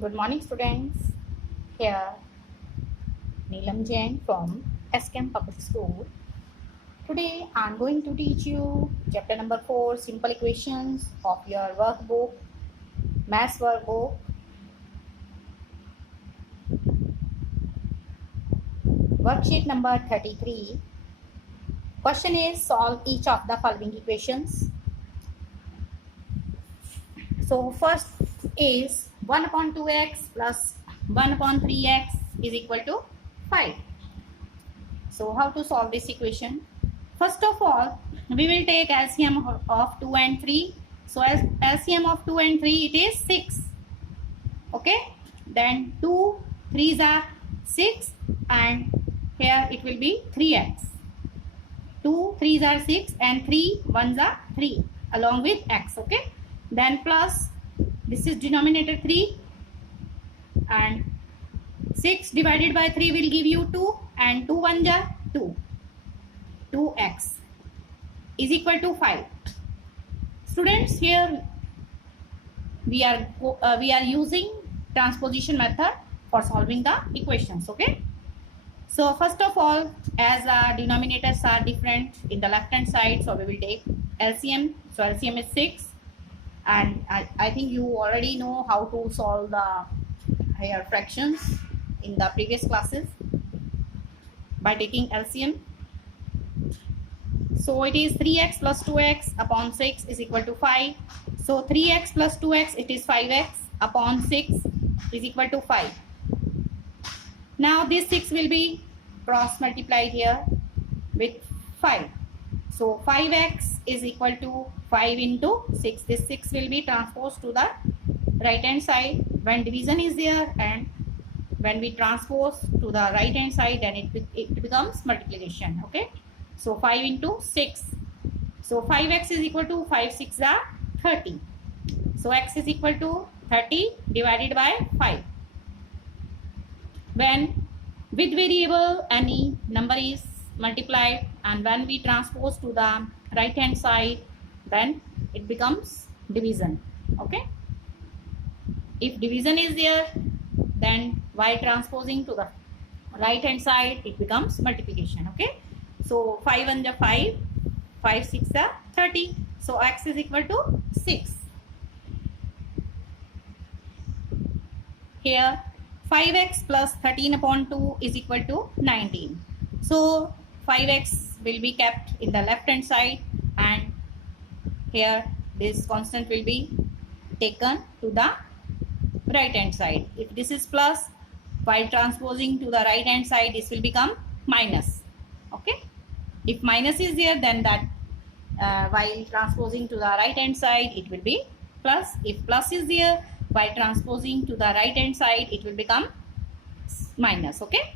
Good morning, students. Here, Neelam Jain from SKM Public School. Today, I am going to teach you chapter number 4, simple equations of your workbook, maths workbook. Worksheet number 33. Question is, solve each of the following equations. So, first is 1 upon 2x plus 1 upon 3x is equal to 5. So, how to solve this equation? First of all, we will take LCM of 2 and 3. So, as LCM of 2 and 3, it is 6. Okay. Then 2 3s are 6 and here it will be 3x. 2 3s are 6 and 3 1s are 3 along with x. Okay. Then plus, this is denominator 3 and 6 divided by 3 will give you 2 and 2 1s are 2. 2x is equal to 5. Students, here we are using transposition method for solving the equations. Okay. So first of all, as our denominators are different in the left hand side, so we will take LCM. So LCM is 6, and I think you already know how to solve the higher fractions in the previous classes by taking LCM. So it is 3x plus 2x upon 6 is equal to 5. So 3x plus 2x, it is 5x upon 6 is equal to 5. Now this 6 will be cross multiplied here with 5. So 5x is equal to 5 into 6. This 6 will be transposed to the right hand side when division is there, and when we transpose to the right hand side, then it becomes multiplication. Okay. So 5 into 6. So 5x is equal to 5 6 are 30. So x is equal to 30 divided by 5. When with variable any number is multiplied and when we transpose to the right hand side, then it becomes division. Okay. If division is there, then while transposing to the right hand side, it becomes multiplication. Okay. So 5 1 is 5, 5 6 is 30. So x is equal to 6. Here 5x plus 13 upon 2 is equal to 19. So 5x will be kept in the left hand side, and here this constant will be taken to the right hand side. If this is plus, while transposing to the right hand side, this will become minus. Okay. If minus is there, then that while transposing to the right hand side, it will be plus. If plus is there, while transposing to the right hand side, it will become minus. Okay.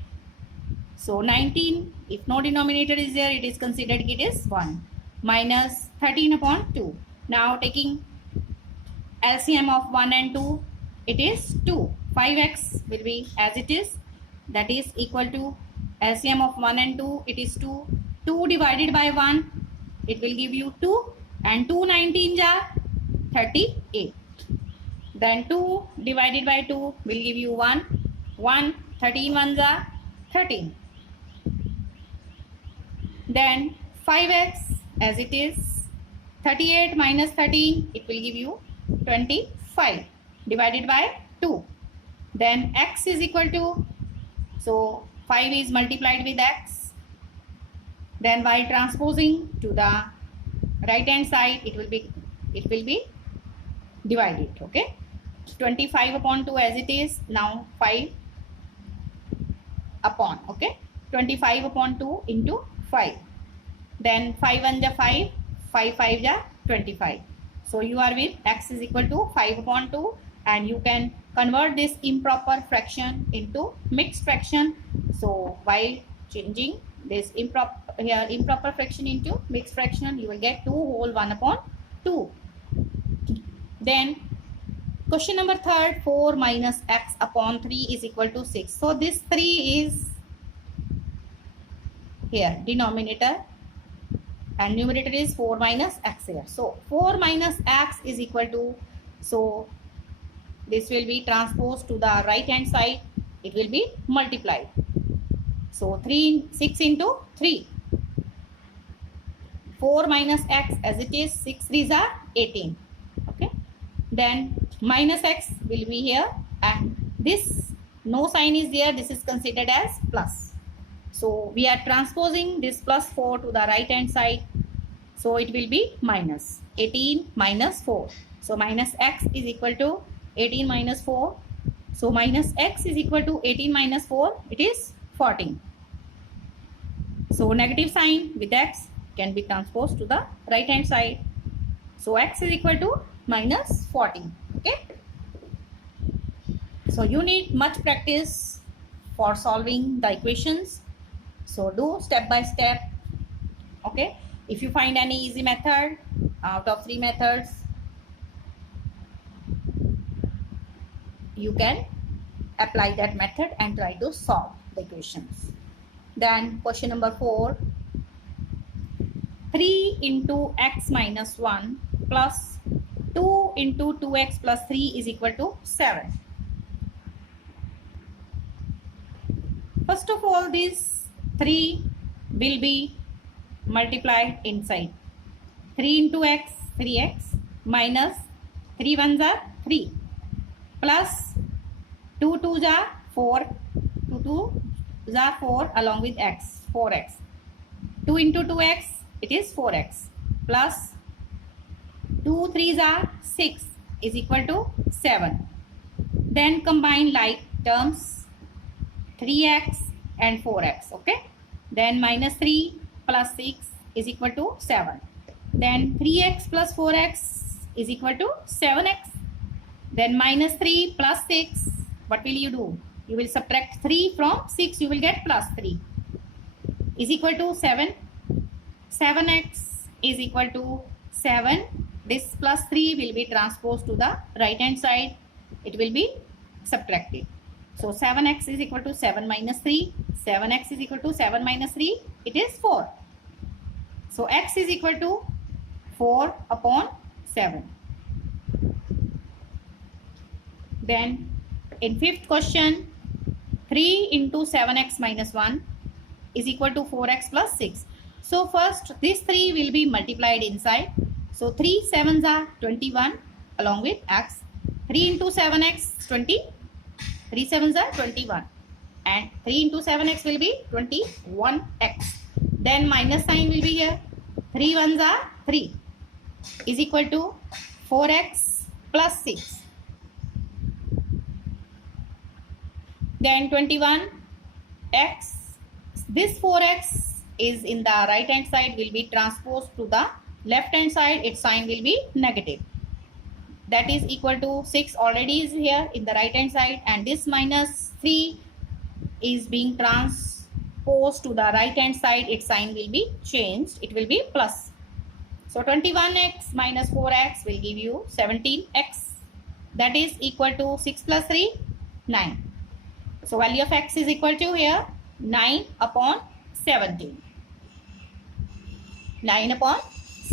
So 19, if no denominator is there, it is considered it is 1. Minus 13 upon 2. Now taking LCM of 1 and 2, it is 2. 5x will be as it is, that is equal to LCM of 1 and 2, it is 2. 2 divided by 1, it will give you 2, and 2 19s are 38. Then 2 divided by 2 will give you 1. 1 13 ones are 13. Then 5x as it is, 38 minus 13, it will give you 25 divided by 2. Then x is equal to, so 5 is multiplied with x. Then while transposing to the right hand side, it will be divided. Okay. 25 upon 2 as it is. Now 5 upon, okay, 25 upon 2 into 5. Then 5 1 is 5, 5 5 is 25. So you are with x is equal to 5 upon 2, and you can convert this improper fraction into mixed fraction. So while changing this improper fraction into mixed fraction, you will get 2 whole 1 upon 2. Then question number 3, 4 minus x upon 3 is equal to 6. So this 3 is here denominator and numerator is 4 minus x here. So 4 minus x is equal to, so this will be transposed to the right hand side. It will be multiplied. So 6 into 3. 4 minus x as it is. 6 3s are 18. Okay. Then minus x will be here, and this no sign is there. This is considered as plus. So we are transposing this plus 4 to the right hand side. So it will be minus 18 minus 4. So minus x is equal to 18 minus 4. So minus x is equal to 18 minus 4. It is 14. So negative sign with x can be transposed to the right hand side. So x is equal to minus 14. Okay. So you need much practice for solving the equations. So do step by step. Okay. If you find any easy method out of 3 methods, you can apply that method and try to solve the equations. Then question number 4. 3 into x minus 1 plus 2 into 2x plus 3 is equal to 7. First of all, this 3 will be multiplied inside. 3 into x, 3x, minus 3 ones are 3, plus 2 2s are 4, 2 2s are 4 along with x, 4x. 2 into 2x, it is 4x, plus 2 3s are 6 is equal to 7. Then combine like terms, 3x and 4x. Okay. Then minus 3 plus 6 is equal to 7. Then 3x plus 4x is equal to 7x. Then minus 3 plus 6, what will you do? You will subtract 3 from 6, you will get plus 3 is equal to 7. 7x is equal to 7. This plus 3 will be transposed to the right hand side. It will be subtracted. So 7x is equal to 7 minus 3. 7x is equal to 7 minus 3. It is 4. So x is equal to 4 upon 7. Then in fifth question, 3 into 7x minus 1 is equal to 4x plus 6. So first this 3 will be multiplied inside. So 3 7s are 21 along with x. 3 into 7x 20. 3 7s are 21. And 3 into 7x will be 21x. Then minus sign will be here. 3 1s are 3 is equal to 4x plus 6. Then 21x. This 4x is in the right hand side, will be transposed to the left hand side. Its sign will be negative. That is equal to 6 already is here in the right hand side, and this minus 3 is being transposed to the right hand side. Its sign will be changed. It will be plus. So 21x minus 4x will give you 17x. That is equal to 6 plus 3, 9. So value of x is equal to here 9 upon 17. 9 upon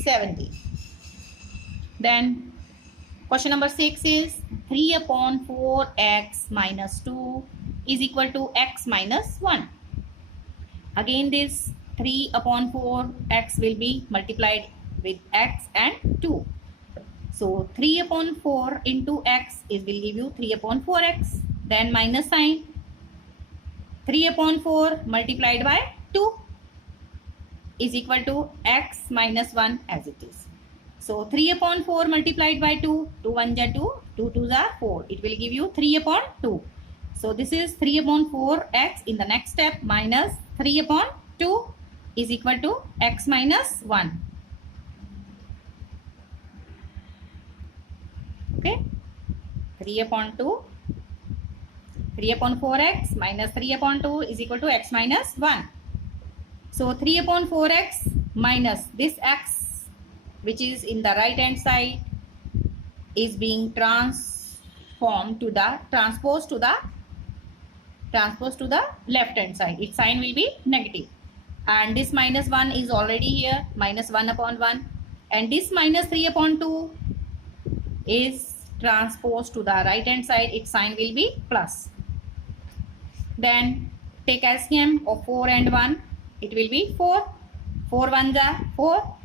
17. Then question number 6 is 3 upon 4x minus 2 is equal to x minus 1. Again this 3 upon 4x will be multiplied with x and 2. So 3 upon 4 into x will give you 3 upon 4x. Then minus sign, 3 upon 4 multiplied by 2 is equal to x minus 1 as it is. So 3 upon 4 multiplied by 2, 2 1s are 2, 2 2s are 4. It will give you 3 upon 2. So this is 3 upon 4x in the next step minus 3 upon 2 is equal to x minus 1. Okay. 3 upon 2. 3 upon 4x minus 3 upon 2 is equal to x minus 1. So 3 upon 4x minus this x which is in the right hand side is being transposed to the left hand side. Its sign will be negative. And this minus 1 is already here, minus 1 upon 1. And this minus 3 upon 2 is transposed to the right hand side, its sign will be plus. Then take LCM of 4 and 1. It will be 4. 4 ones are 4.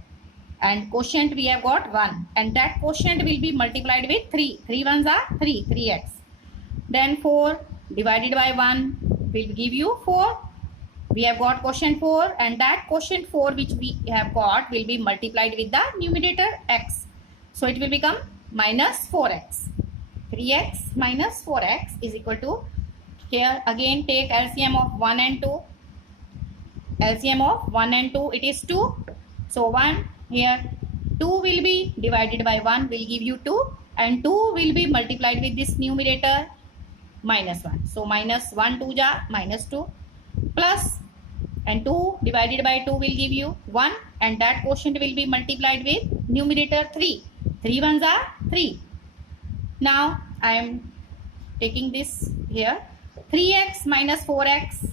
And quotient we have got 1. And that quotient will be multiplied with 3. 3 ones are 3. 3x. Then 4 divided by 1 will give you 4. We have got quotient 4. And that quotient 4 which we have got will be multiplied with the numerator x. So it will become minus 4x. 3x minus 4x is equal to, here again take LCM of 1 and 2. LCM of 1 and 2, it is 2. So 1 here, 2 will be divided by 1 will give you 2. And 2 will be multiplied with this numerator minus 1. So minus 1 2 ja minus 2 plus, and 2 divided by 2 will give you 1. And that quotient will be multiplied with numerator 3. 3 ones are 3. Now I am taking this here. 3x minus 4x.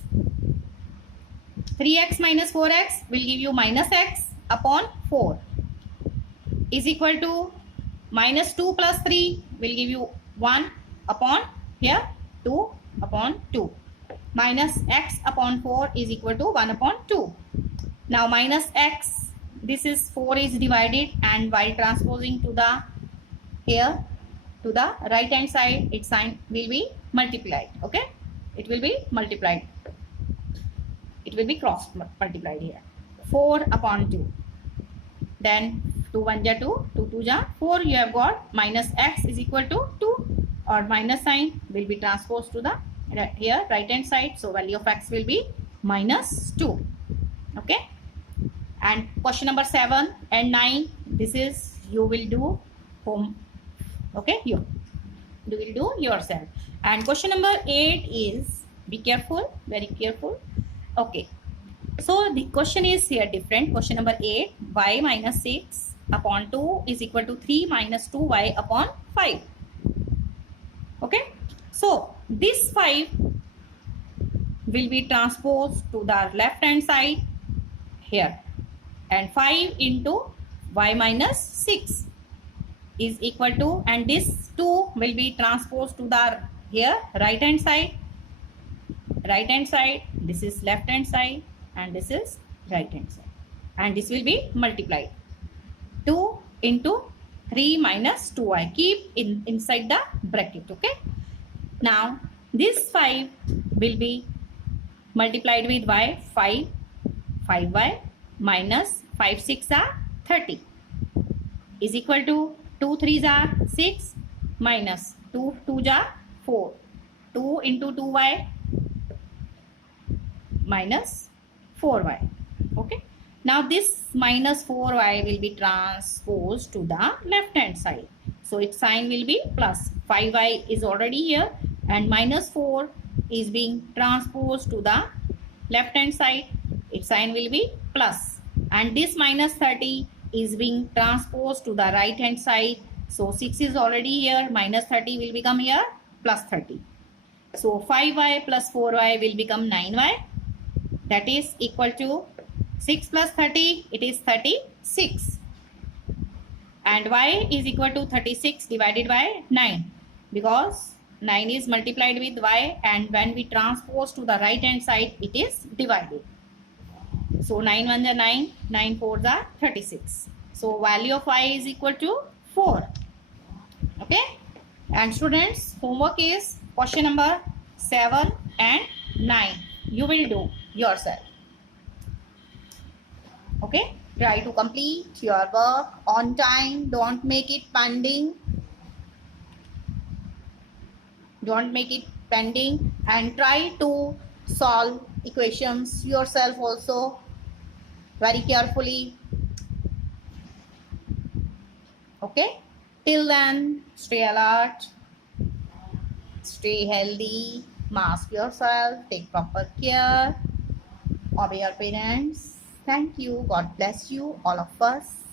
3x minus 4x will give you minus x upon 4 is equal to minus 2 plus 3 will give you 1 upon here 2 upon 2. Minus x upon 4 is equal to 1 upon 2. Now minus x, this is 4 is divided, and while transposing to the here to the right hand side, its sign will be multiplied. Okay, it will be multiplied. It will be cross multiplied here. 4 upon 2. Then 2 1 ja 2, 2 2 ja 4. You have got minus x is equal to 2, or minus sign will be transposed to the here right hand side. So value of x will be minus 2. Okay. And question number 7 and 9. This is you will do home. Okay, you will do yourself. And question number 8 is, be careful, very careful. Okay. So the question is here different. Question number 8, y minus 6 upon 2 is equal to 3 minus 2y upon 5. Okay. So this 5 will be transposed to the left hand side here, and 5 into y minus 6 is equal to, and this 2 will be transposed to the here right hand side. Right hand side, this is left hand side, and this is right hand side, and this will be multiplied. 2 into 3 minus 2y, keep inside the bracket. Okay. Now this 5 will be multiplied with y, 5y minus 5 6 are 30 is equal to 2 3s are 6 minus 2 2s are 4. 2 into 2y minus 4y. Okay. Now this minus 4y will be transposed to the left hand side. So its sign will be plus. 5y is already here, and minus 4 is being transposed to the left hand side. Its sign will be plus. And this minus 30 is being transposed to the right hand side. So 6 is already here. Minus 30 will become here plus 30. So 5y plus 4y will become 9y. That is equal to 6 plus 30. It is 36. And y is equal to 36 divided by 9. Because 9 is multiplied with y, and when we transpose to the right hand side, it is divided. So 9 1s are 9, 9 4s are 36. So value of y is equal to 4. Okay. And students, homework is question number 7 and 9. You will do yourself. Okay. Try to complete your work on time. Don't make it pending. Don't make it pending, and try to solve equations yourself also very carefully. Okay. Till then, stay alert, stay healthy, mask yourself, take proper care, obey your parents. Thank you. God bless you, all of us.